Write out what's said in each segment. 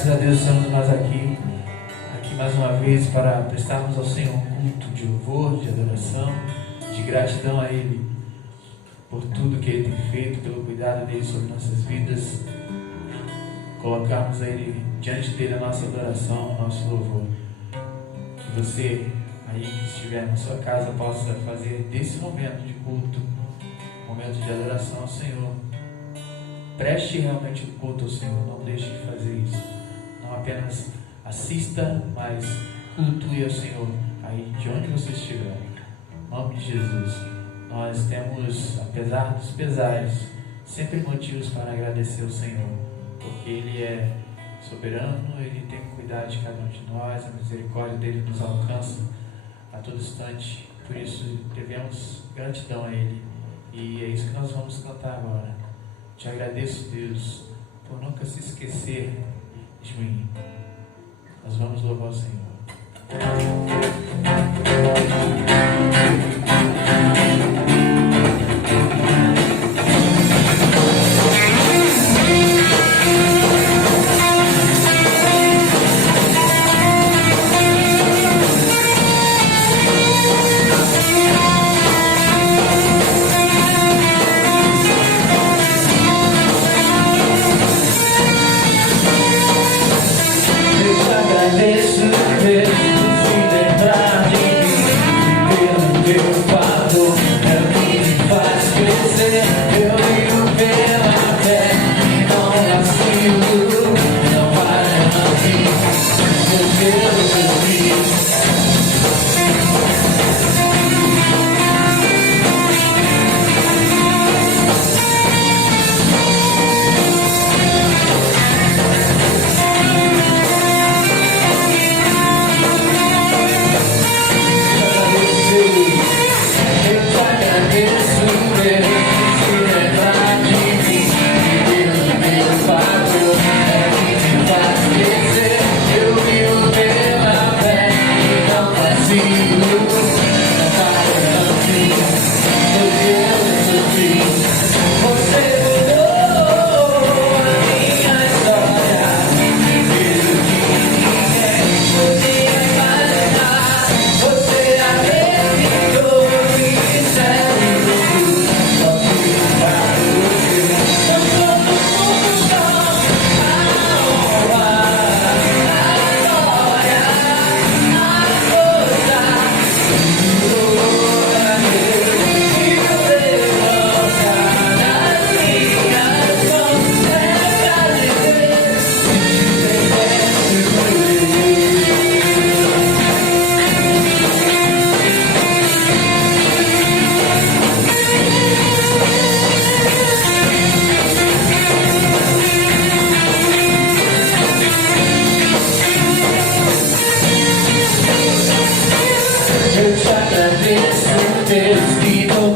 Graças a Deus estamos nós aqui mais uma vez para prestarmos ao Senhor um culto de louvor, de adoração, de gratidão a Ele por tudo que Ele tem feito, pelo cuidado dele sobre nossas vidas. Colocarmos a Ele diante dele a nossa adoração, o nosso louvor. Que você aí que estiver na sua casa possa fazer desse momento de culto, momento de adoração ao Senhor. Preste realmente o culto ao Senhor, não deixe de fazer isso. Não apenas assista, mas cultue ao Senhor aí de onde você estiver. Em nome de Jesus, nós temos, apesar dos pesares, sempre motivos para agradecer ao Senhor, porque Ele é soberano, Ele tem cuidado de cada um de nós, a misericórdia dele nos alcança a todo instante. Por isso devemos gratidão a Ele, e é isso que nós vamos cantar agora. Te agradeço, Deus, por nunca se esquecer de mim. Nós vamos louvar o Senhor.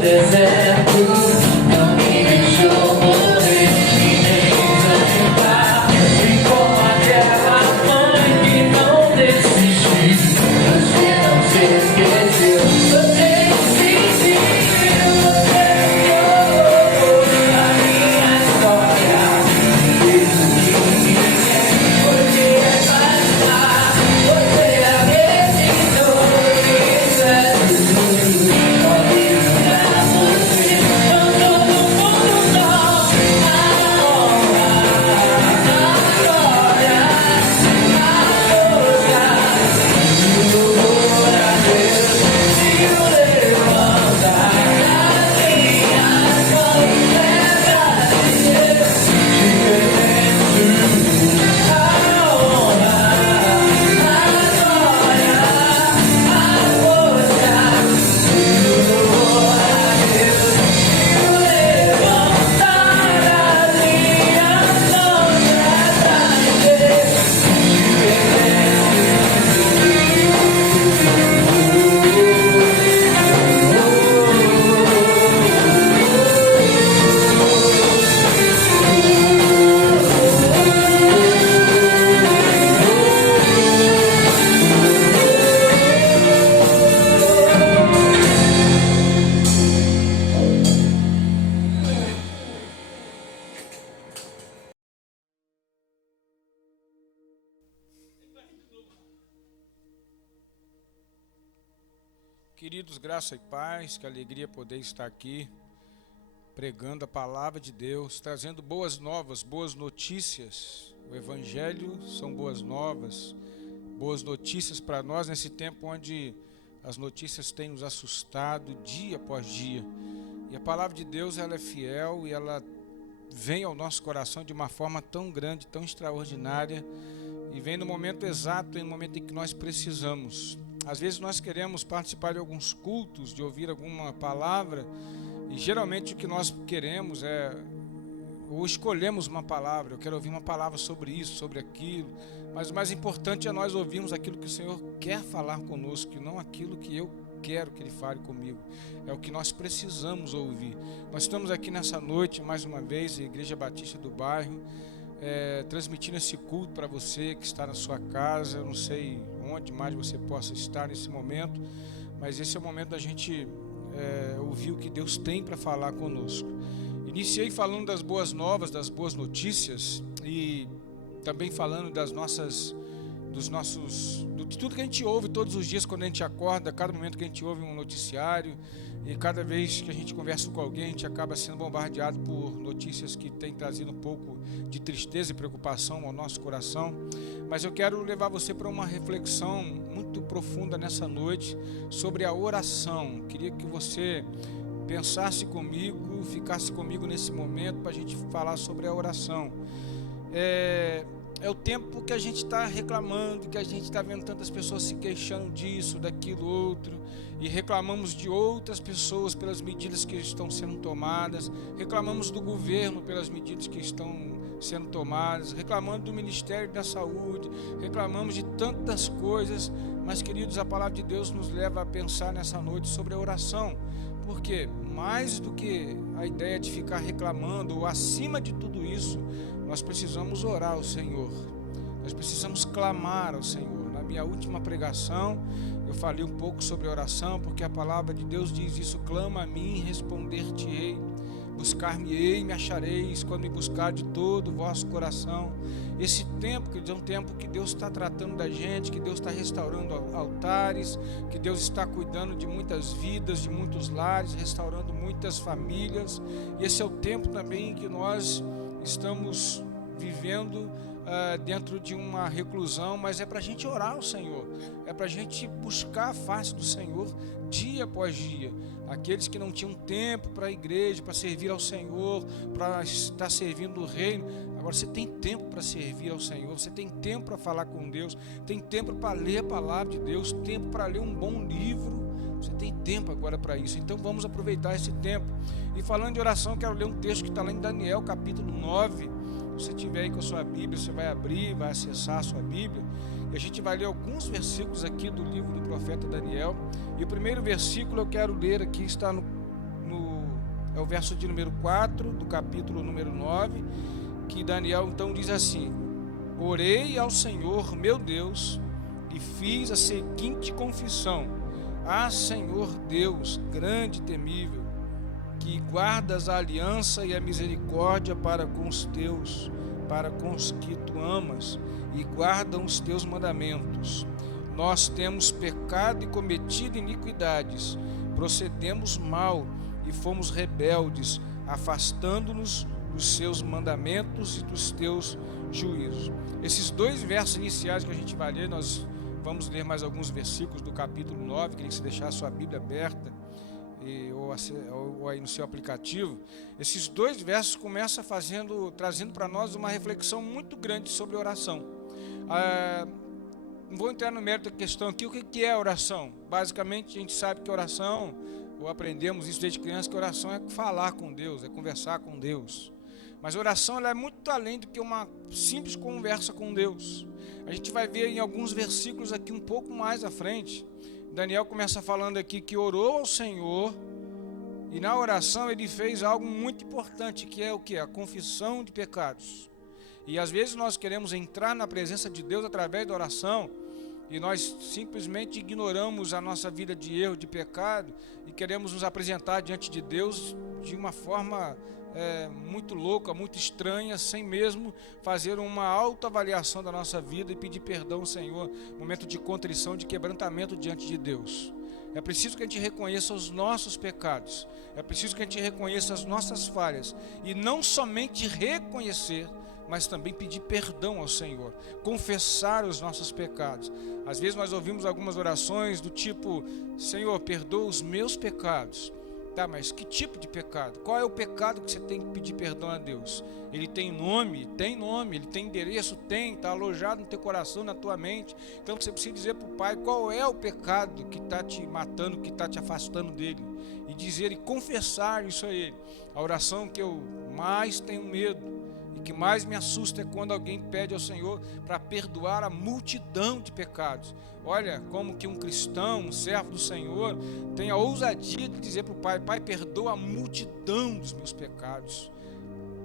Você Queridos, graça e paz, que alegria poder estar aqui pregando a palavra de Deus, trazendo boas novas, boas notícias. O Evangelho são boas novas, boas notícias para nós nesse tempo onde as notícias têm nos assustado dia após dia. E a palavra de Deus, ela é fiel e ela vem ao nosso coração de uma forma tão grande, tão extraordinária, e vem no momento exato, no momento em que nós precisamos. Às vezes nós queremos participar de alguns cultos, de ouvir alguma palavra, e geralmente o que nós queremos ou escolhemos uma palavra. Eu quero ouvir uma palavra sobre isso, sobre aquilo, mas o mais importante é nós ouvirmos aquilo que o Senhor quer falar conosco, e não aquilo que eu quero que Ele fale comigo. É o que nós precisamos ouvir. Nós estamos aqui nessa noite, mais uma vez, a Igreja Batista do Bairro, transmitindo esse culto para você que está na sua casa. Eu não sei onde mais você possa estar nesse momento, mas esse é o momento da gente ouvir o que Deus tem para falar conosco. Iniciei falando das boas novas, das boas notícias, e também falando de tudo que a gente ouve todos os dias quando a gente acorda, cada momento que a gente ouve um noticiário, e cada vez que a gente conversa com alguém, a gente acaba sendo bombardeado por notícias que têm trazido um pouco de tristeza e preocupação ao nosso coração. Mas eu quero levar você para uma reflexão muito profunda nessa noite sobre a oração. Queria que você pensasse comigo, ficasse comigo nesse momento para a gente falar sobre a oração. É o tempo que a gente está reclamando, que a gente está vendo tantas pessoas se queixando disso, daquilo, outro, e reclamamos de outras pessoas pelas medidas que estão sendo tomadas, reclamamos do governo pelas medidas que estão sendo tomadas, reclamando do Ministério da Saúde, reclamamos de tantas coisas, mas, queridos, a palavra de Deus nos leva a pensar nessa noite sobre a oração, porque mais do que a ideia de ficar reclamando, ou acima de tudo isso, nós precisamos orar ao Senhor, nós precisamos clamar ao Senhor. Na minha última pregação, eu falei um pouco sobre oração, porque a palavra de Deus diz isso: clama a mim, responder-te-ei, buscar-me-ei, me achareis, quando me buscar de todo o vosso coração. Esse tempo, que é um tempo que Deus está tratando da gente, que Deus está restaurando altares, que Deus está cuidando de muitas vidas, de muitos lares, restaurando muitas famílias. E esse é o tempo também que nós estamos vivendo dentro de uma reclusão, mas é para a gente orar ao Senhor, é para a gente buscar a face do Senhor dia após dia. Aqueles que não tinham tempo para a igreja, para servir ao Senhor, para estar servindo o reino, agora você tem tempo para servir ao Senhor, você tem tempo para falar com Deus, tem tempo para ler a palavra de Deus, tempo para ler um bom livro. Você tem tempo agora para isso, então vamos aproveitar esse tempo. E falando de oração, quero ler um texto que está lá em Daniel, capítulo 9. Se você estiver aí com a sua Bíblia, você vai abrir, vai acessar a sua Bíblia, e a gente vai ler alguns versículos aqui do livro do profeta Daniel. E o primeiro versículo eu quero ler aqui, está é o verso de número 4 do capítulo número 9, que Daniel então diz assim: orei ao Senhor meu Deus e fiz a seguinte confissão: ah, Senhor Deus, grande e temível, que guardas a aliança e a misericórdia para com os teus, para com os que tu amas e guardam os teus mandamentos. Nós temos pecado e cometido iniquidades, procedemos mal e fomos rebeldes, afastando-nos dos seus mandamentos e dos teus juízos. Esses dois versos iniciais que a gente vai ler, nós vamos ler mais alguns versículos do capítulo 9, queria que você deixasse a sua Bíblia aberta, ou aí no seu aplicativo. Esses dois versos começam trazendo para nós uma reflexão muito grande sobre oração. Não vou entrar no mérito da questão aqui. O que é oração? Basicamente, a gente sabe que oração, ou aprendemos isso desde criança, que oração é falar com Deus, é conversar com Deus. Mas a oração, ela é muito além do que uma simples conversa com Deus. A gente vai ver em alguns versículos aqui um pouco mais à frente. Daniel começa falando aqui que orou ao Senhor, e na oração ele fez algo muito importante, que é o que? A confissão de pecados. E às vezes nós queremos entrar na presença de Deus através da oração, e nós simplesmente ignoramos a nossa vida de erro, de pecado, e queremos nos apresentar diante de Deus de uma forma muito louca, muito estranha, sem mesmo fazer uma autoavaliação da nossa vida e pedir perdão ao Senhor, momento de contrição, de quebrantamento diante de Deus. É preciso que a gente reconheça os nossos pecados. É preciso que a gente reconheça as nossas falhas. E não somente reconhecer, mas também pedir perdão ao Senhor. Confessar os nossos pecados. Às vezes nós ouvimos algumas orações do tipo: Senhor, perdoa os meus pecados. Tá, mas que tipo de pecado? Qual é o pecado que você tem que pedir perdão a Deus? Ele tem nome? Tem nome. Ele tem endereço? Tem. Está alojado no teu coração, na tua mente. Então você precisa dizer para o Pai qual é o pecado que está te matando, que está te afastando dele. E dizer e confessar isso a Ele. A oração que eu mais tenho medo e que mais me assusta é quando alguém pede ao Senhor para perdoar a multidão de pecados. Olha como que um cristão, um servo do Senhor, tem a ousadia de dizer para o Pai: Pai, perdoa a multidão dos meus pecados.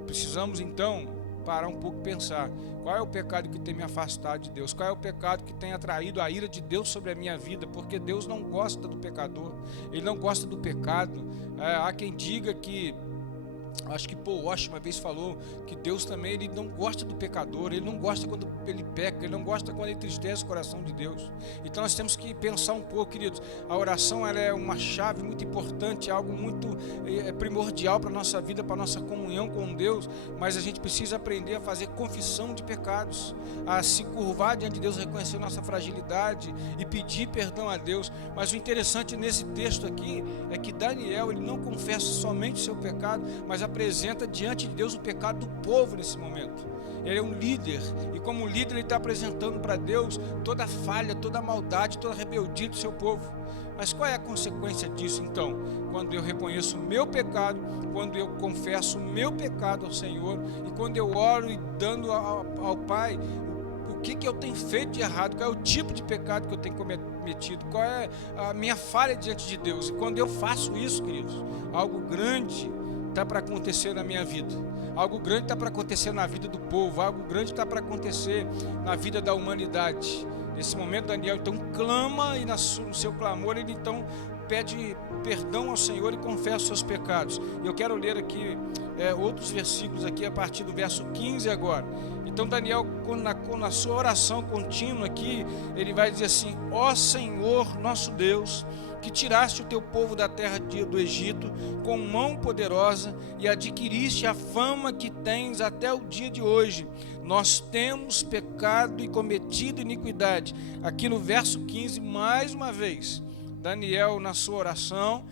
Precisamos então parar um pouco e pensar: qual é o pecado que tem me afastado de Deus? Qual é o pecado que tem atraído a ira de Deus sobre a minha vida? Porque Deus não gosta do pecador, Ele não gosta do pecado. Há quem diga que, acho que Paul Washer uma vez falou que Deus também, Ele não gosta do pecador, Ele não gosta quando ele peca, Ele não gosta quando ele entristece o coração de Deus. Então nós temos que pensar um pouco, queridos. A oração, ela é uma chave muito importante, algo muito primordial para a nossa vida, para a nossa comunhão com Deus. Mas a gente precisa aprender a fazer confissão de pecados, a se curvar diante de Deus, reconhecer nossa fragilidade e pedir perdão a Deus. Mas o interessante nesse texto aqui é que Daniel, ele não confessa somente o seu pecado, mas apresenta diante de Deus o pecado do povo nesse momento. Ele é um líder, e como líder ele está apresentando para Deus toda a falha, toda a maldade, toda a rebeldia do seu povo. Mas qual é a consequência disso então? Quando eu reconheço o meu pecado, quando eu confesso o meu pecado ao Senhor, e quando eu oro e dando ao Pai o que eu tenho feito de errado, qual é o tipo de pecado que eu tenho cometido, qual é a minha falha diante de Deus. E quando eu faço isso, queridos, algo grande está para acontecer na minha vida, algo grande está para acontecer na vida do povo, algo grande está para acontecer na vida da humanidade. Nesse momento Daniel então clama, e no seu clamor ele então pede perdão ao Senhor e confessa os seus pecados. E eu quero ler aqui outros versículos aqui a partir do verso 15 agora. Então Daniel, na sua oração contínua aqui, ele vai dizer assim: ó Senhor nosso Deus, que tiraste o teu povo da terra do Egito com mão poderosa e adquiriste a fama que tens até o dia de hoje. Nós temos pecado e cometido iniquidade. Aqui no verso 15, mais uma vez, Daniel, na sua oração,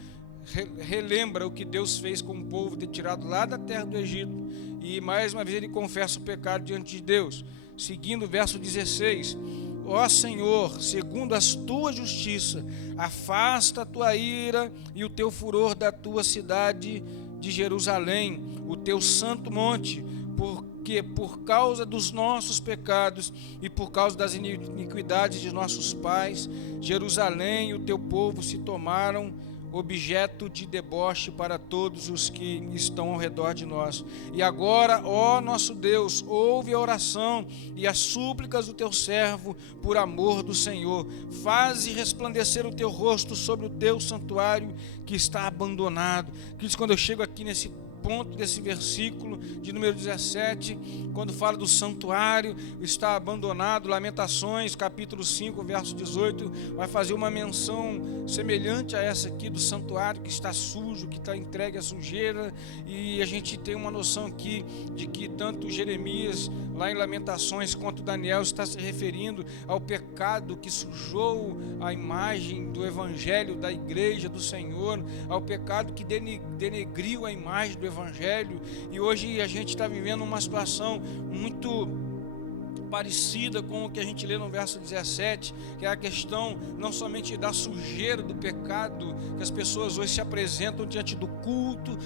relembra o que Deus fez com o povo, ter tirado lá da terra do Egito, e mais uma vez ele confessa o pecado diante de Deus. Seguindo o verso 16: ó Senhor, segundo a tua justiça, afasta a tua ira e o teu furor da tua cidade de Jerusalém, o teu santo monte, porque por causa dos nossos pecados e por causa das iniquidades de nossos pais, Jerusalém e o teu povo se tomaram objeto de deboche para todos os que estão ao redor de nós. E agora, ó nosso Deus, ouve a oração e as súplicas do teu servo por amor do Senhor. Faze resplandecer o teu rosto sobre o teu santuário que está abandonado. Quando eu chego aqui nesse ponto desse versículo de número 17, quando fala do santuário está abandonado, Lamentações capítulo 5 verso 18 vai fazer uma menção semelhante a essa aqui do santuário que está sujo, que está entregue à sujeira. E a gente tem uma noção aqui de que tanto Jeremias lá em Lamentações quanto Daniel está se referindo ao pecado que sujou a imagem do evangelho da igreja do Senhor, ao pecado que denegriu a imagem do evangelho. E hoje a gente está vivendo uma situação muito parecida com o que a gente lê no verso 17, que é a questão não somente da sujeira do pecado, que as pessoas hoje se apresentam diante do culto,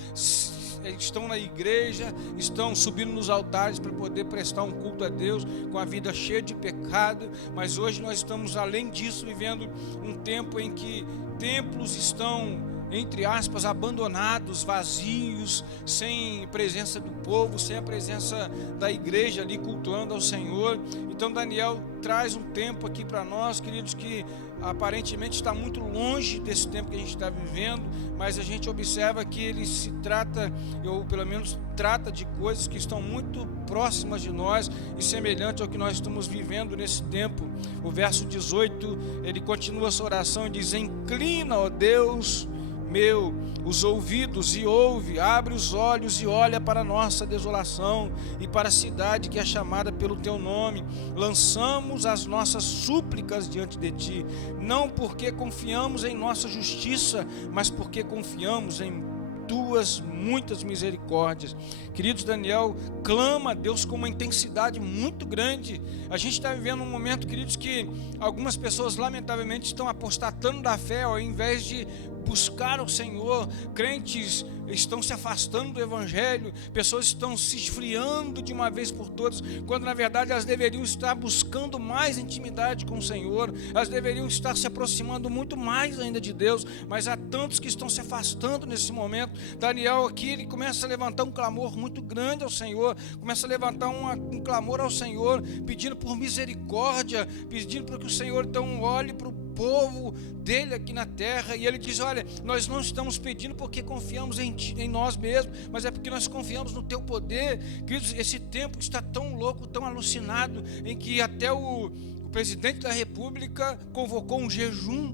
estão na igreja, estão subindo nos altares para poder prestar um culto a Deus com a vida cheia de pecado. Mas hoje nós estamos, além disso, vivendo um tempo em que templos estão entre aspas, abandonados, vazios, sem presença do povo, sem a presença da igreja ali cultuando ao Senhor. Então Daniel traz um tempo aqui para nós, queridos, que aparentemente está muito longe desse tempo que a gente está vivendo, mas a gente observa que ele se trata, ou pelo menos trata de coisas que estão muito próximas de nós e semelhantes ao que nós estamos vivendo nesse tempo. O verso 18, ele continua a sua oração e diz: inclina, ó Deus meu, os ouvidos e ouve, abre os olhos e olha para a nossa desolação e para a cidade que é chamada pelo teu nome. Lançamos as nossas súplicas diante de ti, não porque confiamos em nossa justiça, mas porque confiamos em tuas muitas misericórdias. Queridos, Daniel clama a Deus com uma intensidade muito grande. A gente está vivendo um momento, queridos, que algumas pessoas lamentavelmente estão apostatando da fé, ao invés de buscar o Senhor. Crentes estão se afastando do Evangelho, pessoas estão se esfriando de uma vez por todas, quando na verdade elas deveriam estar buscando mais intimidade com o Senhor, elas deveriam estar se aproximando muito mais ainda de Deus, mas há tantos que estão se afastando nesse momento. Daniel aqui, ele começa a levantar um clamor muito grande ao Senhor, começa a levantar um clamor ao Senhor, pedindo por misericórdia, pedindo para que o Senhor então olhe para o povo dele aqui na terra. E ele diz: olha, nós não estamos pedindo porque confiamos em ti, em nós mesmos, mas é porque nós confiamos no teu poder. Queridos, esse tempo está tão louco, tão alucinado, em que até o presidente da república convocou um jejum.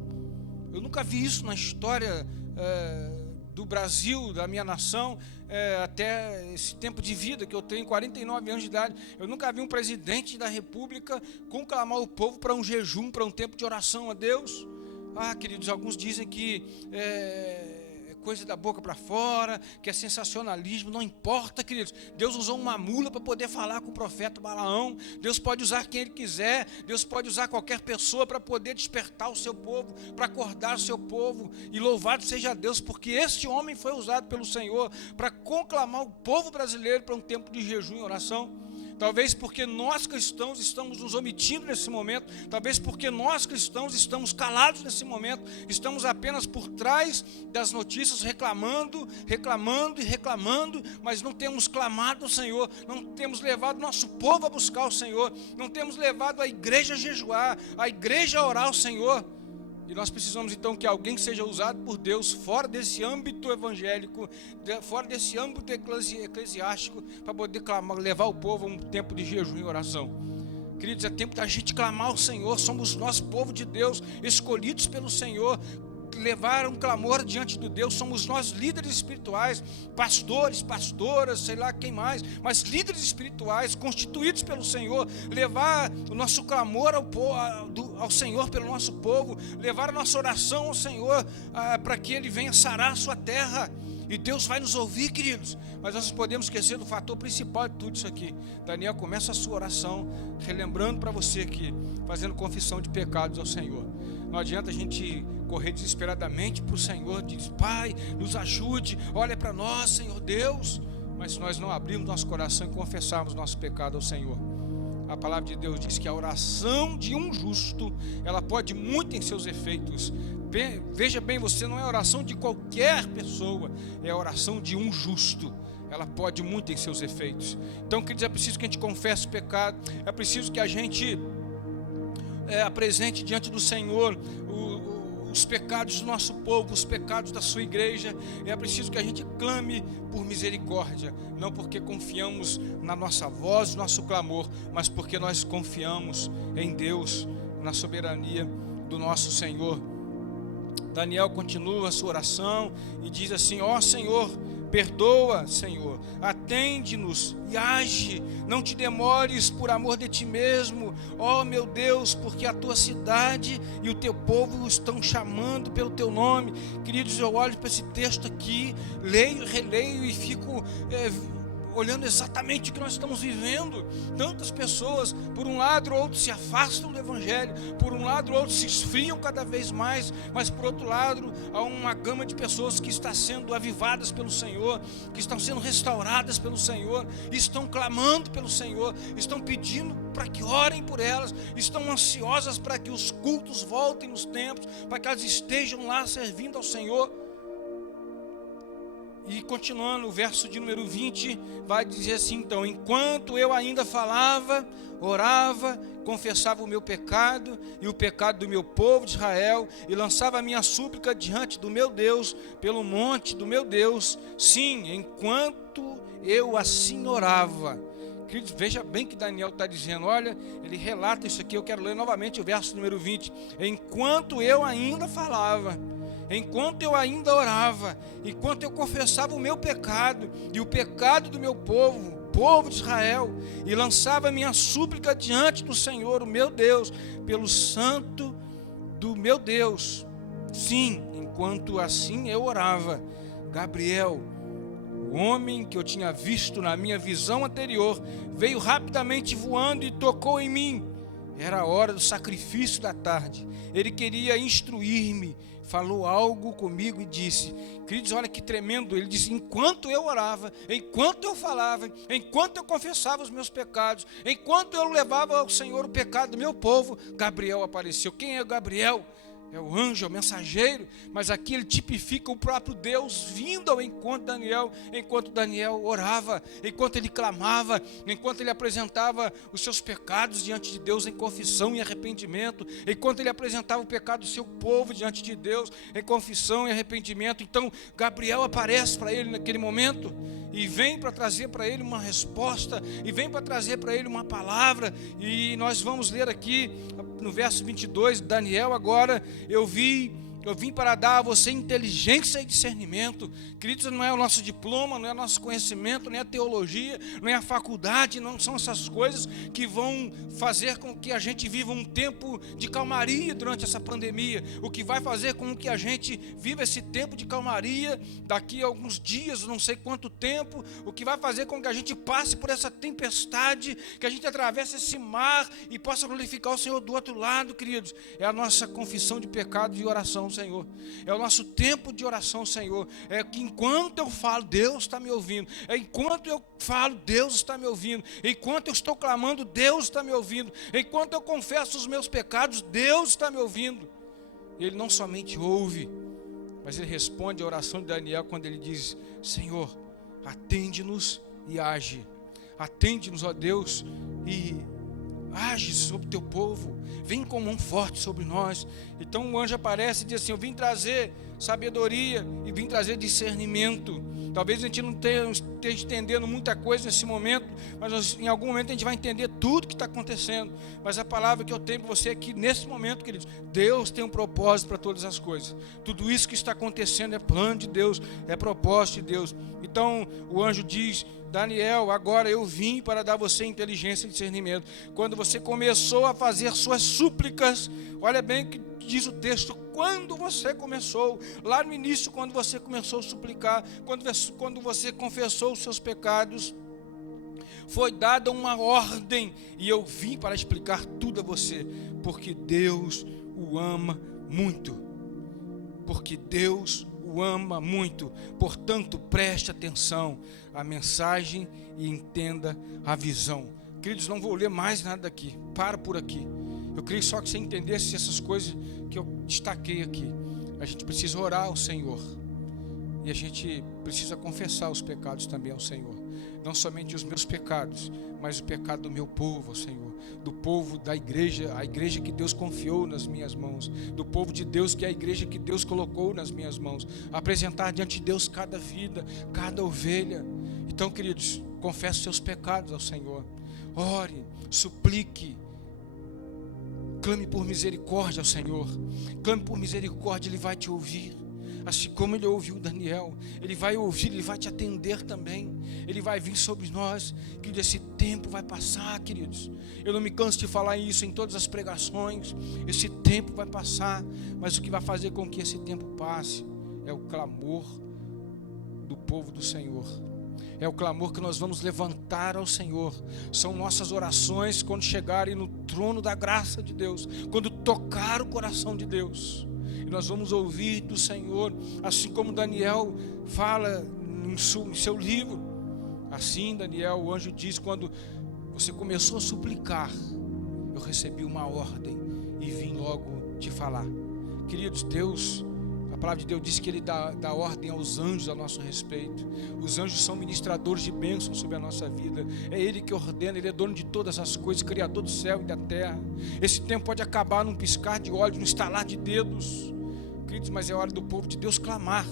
Eu nunca vi isso na história do Brasil, da minha nação, até esse tempo de vida que eu tenho, 49 anos de idade. Eu nunca vi um presidente da república conclamar o povo para um jejum, para um tempo de oração a Deus. Queridos, alguns dizem que é coisa da boca para fora, que é sensacionalismo. Não importa, queridos. Deus usou uma mula para poder falar com o profeta Balaão. Deus pode usar quem Ele quiser. Deus pode usar qualquer pessoa para poder despertar o seu povo, para acordar o seu povo. E louvado seja Deus, porque este homem foi usado pelo Senhor para conclamar o povo brasileiro para um tempo de jejum e oração. Talvez porque nós cristãos estamos nos omitindo nesse momento, talvez porque nós cristãos estamos calados nesse momento, estamos apenas por trás das notícias reclamando, mas não temos clamado ao Senhor, não temos levado nosso povo a buscar o Senhor, não temos levado a igreja a jejuar, a igreja a orar ao Senhor. E nós precisamos então que alguém seja usado por Deus fora desse âmbito evangélico, fora desse âmbito eclesiástico, para poder levar o povo a um tempo de jejum e oração. Queridos, é tempo da gente clamar ao Senhor. Somos nós, povo de Deus, escolhidos pelo Senhor, levar um clamor diante de Deus. Somos nós, líderes espirituais, pastores, pastoras, sei lá quem mais, mas líderes espirituais constituídos pelo Senhor, levar o nosso clamor ao Senhor pelo nosso povo, levar a nossa oração ao Senhor, para que Ele venha sarar a sua terra. E Deus vai nos ouvir, queridos, mas nós podemos esquecer do fator principal de tudo isso aqui. Daniel começa a sua oração relembrando para você que, fazendo confissão de pecados ao Senhor. Não adianta a gente correr desesperadamente para o Senhor, diz: Pai, nos ajude, olha para nós, Senhor Deus. Mas se nós não abrirmos nosso coração e confessarmos nosso pecado ao Senhor, a palavra de Deus diz que a oração de um justo, ela pode muito em seus efeitos. Veja bem, você não é a oração de qualquer pessoa, é a oração de um justo. Ela pode muito em seus efeitos. Então, queridos, é preciso que a gente confesse o pecado, é preciso que a gente apresente diante do Senhor os pecados do nosso povo, os pecados da sua igreja. É preciso que a gente clame por misericórdia, não porque confiamos na nossa voz, no nosso clamor, mas porque nós confiamos em Deus, na soberania do nosso Senhor. Daniel continua a sua oração e diz assim: ó Senhor, perdoa, Senhor, atende-nos e age, não te demores por amor de ti mesmo, ó meu Deus, porque a tua cidade e o teu povo estão chamando pelo teu nome. Queridos, eu olho para esse texto aqui, leio, releio e fico olhando exatamente o que nós estamos vivendo. Tantas pessoas, por um lado ou outro, se afastam do Evangelho, por um lado ou outro se esfriam cada vez mais, mas por outro lado há uma gama de pessoas que está sendo avivadas pelo Senhor, que estão sendo restauradas pelo Senhor, estão clamando pelo Senhor, estão pedindo para que orem por elas, estão ansiosas para que os cultos voltem nos templos, para que elas estejam lá servindo ao Senhor. E continuando, o verso de número 20 vai dizer assim: então, enquanto eu ainda falava, orava, confessava o meu pecado e o pecado do meu povo de Israel, e lançava a minha súplica diante do meu Deus, pelo monte do meu Deus, sim, enquanto eu assim orava. Queridos, veja bem que Daniel está dizendo, olha, ele relata isso aqui, eu quero ler novamente o verso número 20, enquanto eu ainda falava, enquanto eu ainda orava, enquanto eu confessava o meu pecado e o pecado do meu povo, povo de Israel, e lançava minha súplica diante do Senhor, o meu Deus, pelo santo do meu Deus, sim, enquanto assim eu orava, Gabriel, o homem que eu tinha visto na minha visão anterior, veio rapidamente voando e tocou em mim. Era a hora do sacrifício da tarde. Ele queria instruir-me, falou algo comigo e disse, queridos, olha que tremendo, ele disse, enquanto eu orava, enquanto eu falava, enquanto eu confessava os meus pecados, enquanto eu levava ao Senhor o pecado do meu povo, Gabriel apareceu. Quem é Gabriel? É o anjo, é o mensageiro, mas aqui ele tipifica o próprio Deus vindo ao encontro de Daniel, enquanto Daniel orava, enquanto ele clamava, enquanto ele apresentava os seus pecados diante de Deus em confissão e arrependimento, enquanto ele apresentava o pecado do seu povo diante de Deus em confissão e arrependimento. Então Gabriel aparece para ele naquele momento e vem para trazer para ele uma resposta, e vem para trazer para ele uma palavra, e nós vamos ler aqui no verso 22, Daniel, agora eu vim para dar a você inteligência e discernimento. Queridos, não é o nosso diploma, não é o nosso conhecimento, não é a teologia, não é a faculdade, não são essas coisas que vão fazer com que a gente viva um tempo de calmaria durante essa pandemia. O que vai fazer com que a gente viva esse tempo de calmaria daqui a alguns dias, não sei quanto tempo, o que vai fazer com que a gente passe por essa tempestade, que a gente atravesse esse mar e possa glorificar o Senhor do outro lado, queridos, é a nossa confissão de pecado e oração, Senhor, é o nosso tempo de oração, Senhor, é que enquanto eu falo, Deus está me ouvindo, enquanto eu falo, Deus está me ouvindo, enquanto eu estou clamando, Deus está me ouvindo, enquanto eu confesso os meus pecados, Deus está me ouvindo. Ele não somente ouve, mas ele responde a oração de Daniel quando ele diz, Senhor, atende-nos e age, atende-nos, ó Deus, e age sobre o teu povo, vem com mão forte sobre nós. Então o anjo aparece e diz assim, eu vim trazer sabedoria e vim trazer discernimento. Talvez a gente não esteja entendendo muita coisa nesse momento, mas em algum momento a gente vai entender tudo que está acontecendo. Mas a palavra que eu tenho para você aqui nesse momento, queridos, Deus tem um propósito para todas as coisas. Tudo isso que está acontecendo é plano de Deus, é propósito de Deus. Então o anjo diz, Daniel, agora eu vim para dar a você inteligência e discernimento. Quando você começou a fazer suas súplicas, olha bem o que diz o texto, quando você começou, lá no início, quando você começou a suplicar, quando você confessou os seus pecados, foi dada uma ordem, e eu vim para explicar tudo a você, porque Deus o ama muito, porque Deus o ama muito, portanto preste atenção à mensagem e entenda a visão. Queridos, não vou ler mais nada daqui, para por aqui. Eu queria só que você entendesse essas coisas que eu destaquei aqui. A gente precisa orar ao Senhor, e a gente precisa confessar os pecados também ao Senhor, não somente os meus pecados, mas o pecado do meu povo, ao Senhor, do povo da igreja, a igreja que Deus confiou nas minhas mãos, do povo de Deus, que é a igreja que Deus colocou nas minhas mãos, apresentar diante de Deus cada vida, cada ovelha. Então, queridos, confesse seus pecados ao Senhor, ore, suplique, clame por misericórdia ao Senhor, clame por misericórdia, Ele vai te ouvir, assim como Ele ouviu Daniel, Ele vai ouvir, Ele vai te atender também, Ele vai vir sobre nós, que esse tempo vai passar, queridos, eu não me canso de falar isso em todas as pregações, esse tempo vai passar, mas o que vai fazer com que esse tempo passe, é o clamor do povo do Senhor, é o clamor que nós vamos levantar ao Senhor, são nossas orações quando chegarem no trono da graça de Deus, quando tocar o coração de Deus, e nós vamos ouvir do Senhor, assim como Daniel fala em seu livro, assim Daniel, o anjo diz, quando você começou a suplicar, eu recebi uma ordem e vim logo te falar. Queridos, Deus, A palavra de Deus diz que Ele dá ordem aos anjos a nosso respeito. Os anjos são ministradores de bênção sobre a nossa vida. É Ele que ordena, Ele é dono de todas as coisas, Criador do céu e da terra. Esse tempo pode acabar num piscar de olhos, num estalar de dedos, queridos, mas é hora do povo de Deus clamar,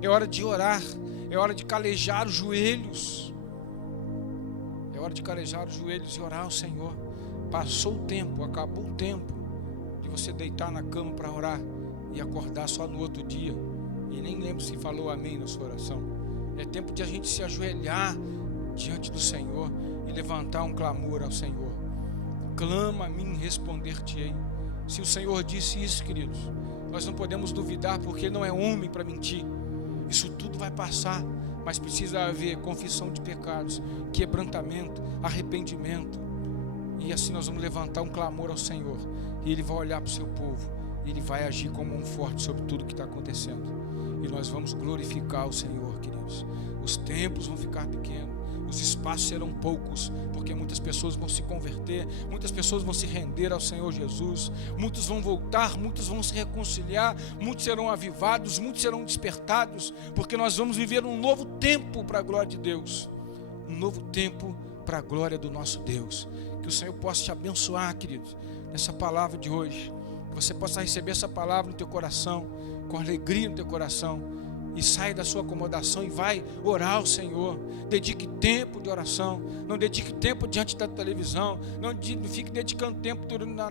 é hora de orar, é hora de calejar os joelhos, é hora de calejar os joelhos e orar ao Senhor. Passou o tempo, acabou o tempo de você deitar na cama para orar e acordar só no outro dia e nem lembro se falou amém na sua oração. É tempo de a gente se ajoelhar diante do Senhor e levantar um clamor ao Senhor. Clama a mim, responder-te-ei. Se o Senhor disse isso, queridos, nós não podemos duvidar, porque Ele não é homem para mentir. Isso tudo vai passar, mas precisa haver confissão de pecados, quebrantamento, arrependimento, e assim nós vamos levantar um clamor ao Senhor, e Ele vai olhar para o seu povo, e Ele vai agir como um forte sobre tudo que está acontecendo, e nós vamos glorificar o Senhor, queridos. Os tempos vão ficar pequenos, os espaços serão poucos, porque muitas pessoas vão se converter, muitas pessoas vão se render ao Senhor Jesus, muitos vão voltar, muitos vão se reconciliar, muitos serão avivados, muitos serão despertados, porque nós vamos viver um novo tempo para a glória de Deus, um novo tempo para a glória do nosso Deus. Que o Senhor possa te abençoar, queridos, nessa palavra de hoje, que você possa receber essa palavra no teu coração, com alegria no teu coração, e sai da sua acomodação e vai orar ao Senhor. Dedique tempo de oração, não dedique tempo diante da televisão, não fique dedicando tempo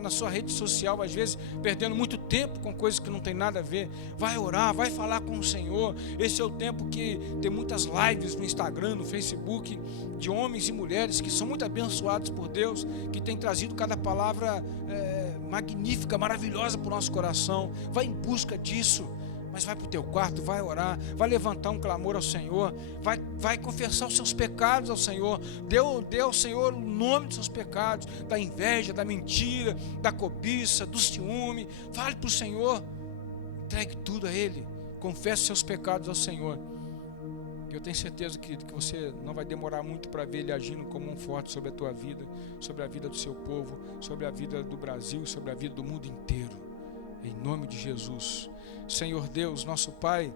na sua rede social, às vezes perdendo muito tempo com coisas que não tem nada a ver. Vai orar, vai falar com o Senhor. Esse é o tempo que tem muitas lives no Instagram, no Facebook, de homens e mulheres que são muito abençoados por Deus, que tem trazido cada palavra magnífica, maravilhosa para o nosso coração. Vai em busca disso. Mas vai para o teu quarto, vai orar, vai levantar um clamor ao Senhor, vai confessar os seus pecados ao Senhor, dê ao Senhor o nome dos seus pecados, da inveja, da mentira, da cobiça, do ciúme. Fale para o Senhor, entregue tudo a Ele, confesse os seus pecados ao Senhor. Eu tenho certeza, querido, que você não vai demorar muito para ver Ele agindo como um forte sobre a tua vida, sobre a vida do seu povo, sobre a vida do Brasil e sobre a vida do mundo inteiro. Em nome de Jesus. Senhor Deus, nosso Pai,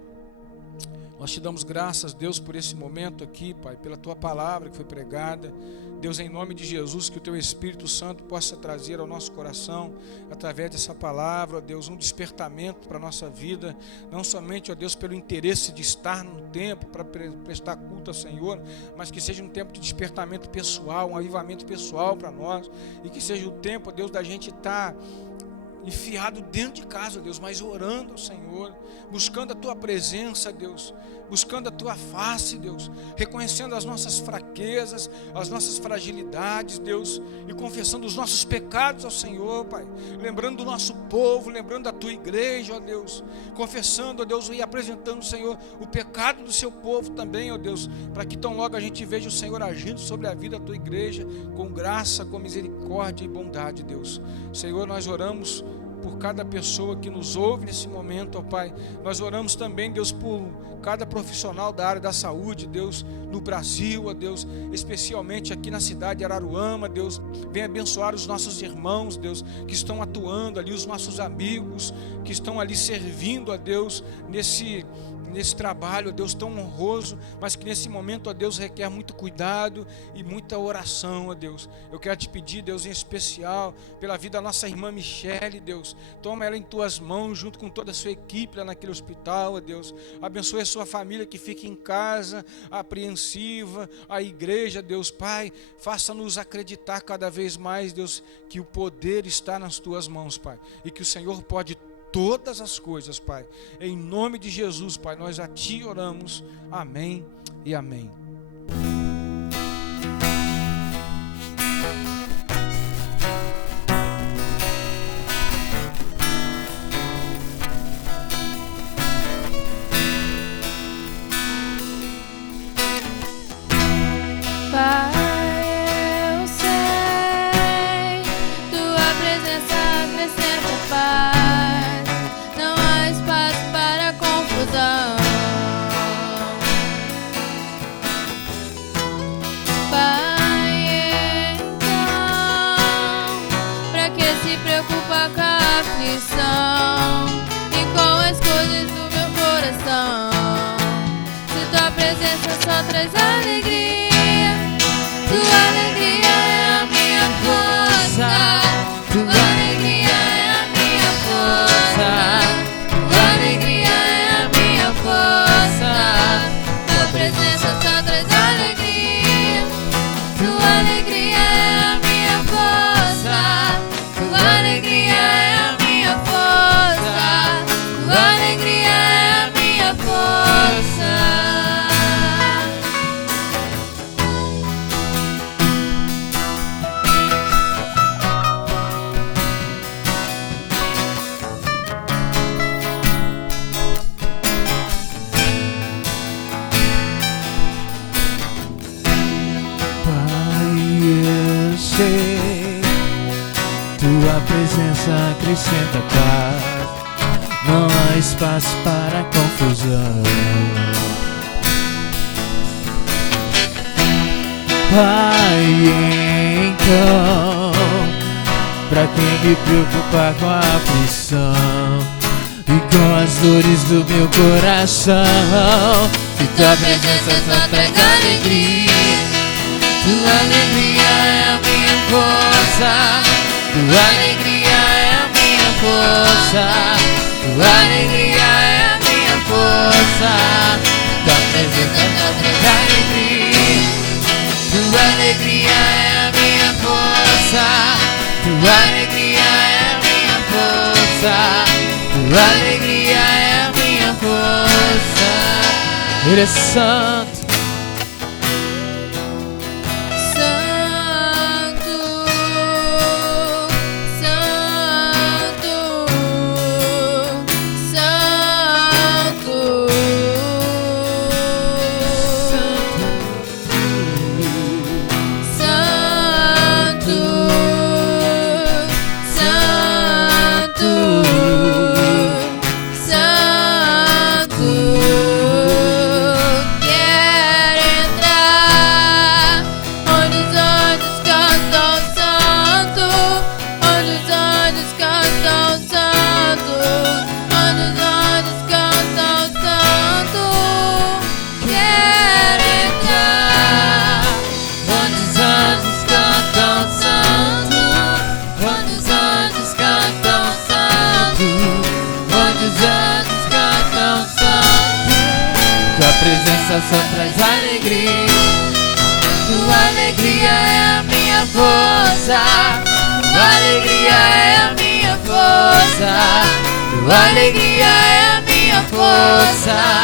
nós te damos graças, Deus, por esse momento aqui, Pai, pela tua palavra que foi pregada. Deus, em nome de Jesus, que o teu Espírito Santo possa trazer ao nosso coração, através dessa palavra, ó Deus, um despertamento para a nossa vida, não somente, ó Deus, pelo interesse de estar no templo para prestar culto ao Senhor, mas que seja um tempo de despertamento pessoal, um avivamento pessoal para nós, e que seja o tempo, ó Deus, da gente estar enfiado dentro de casa, Deus, mas orando ao Senhor, buscando a tua presença, Deus, buscando a tua face, Deus, reconhecendo as nossas fraquezas, as nossas fragilidades, Deus, e confessando os nossos pecados ao Senhor, Pai, lembrando do nosso povo, lembrando da tua igreja, ó Deus, confessando, ó Deus, e apresentando, Senhor, o pecado do seu povo também, ó Deus, para que tão logo a gente veja o Senhor agindo sobre a vida da tua igreja, com graça, com misericórdia e bondade, Deus. Senhor, nós oramos por cada pessoa que nos ouve nesse momento, ó Pai. Nós oramos também, Deus, por cada profissional da área da saúde, Deus, no Brasil, ó Deus, especialmente aqui na cidade de Araruama, Deus, vem abençoar os nossos irmãos, Deus, que estão atuando ali, os nossos amigos, que estão ali servindo a Deus, nesse trabalho, ó Deus, tão honroso, mas que nesse momento, ó Deus, requer muito cuidado e muita oração, ó Deus. Eu quero te pedir, Deus, em especial, pela vida da nossa irmã Michele, Deus, toma ela em tuas mãos, junto com toda a sua equipe lá naquele hospital, ó Deus, abençoe a sua família que fica em casa, apreensiva, a igreja, Deus, Pai, faça-nos acreditar cada vez mais, Deus, que o poder está nas tuas mãos, Pai, e que o Senhor pode todas as coisas, Pai. Em nome de Jesus, Pai, nós a Ti oramos. Amém e amém. presença só traz alegria. Tua alegria é a minha força. Tua alegria é a minha força. Tua alegria é a minha força. Tua presença só traz alegria. Tua alegria é a minha força. Tua alegria é a minha força. Tua alegria é a minha força. Pai, eu sei, tua presença acrescenta paz, não há espaço para confusão. Pai, então, pra quem me preocupar com a aflição e com as dores do meu coração, que tua presença só traz alegria. Tua alegria é a minha força. Tua alegria é a minha força. Tua alegria é a minha força. Tua presença só traz alegria. Tua alegria é a minha força. Tua alegria é a minha força. Tua alegria é a minha força. Ele é santo. Só traz alegria. Tua alegria é a minha força. Tua alegria é a minha força. Tua alegria é a minha força.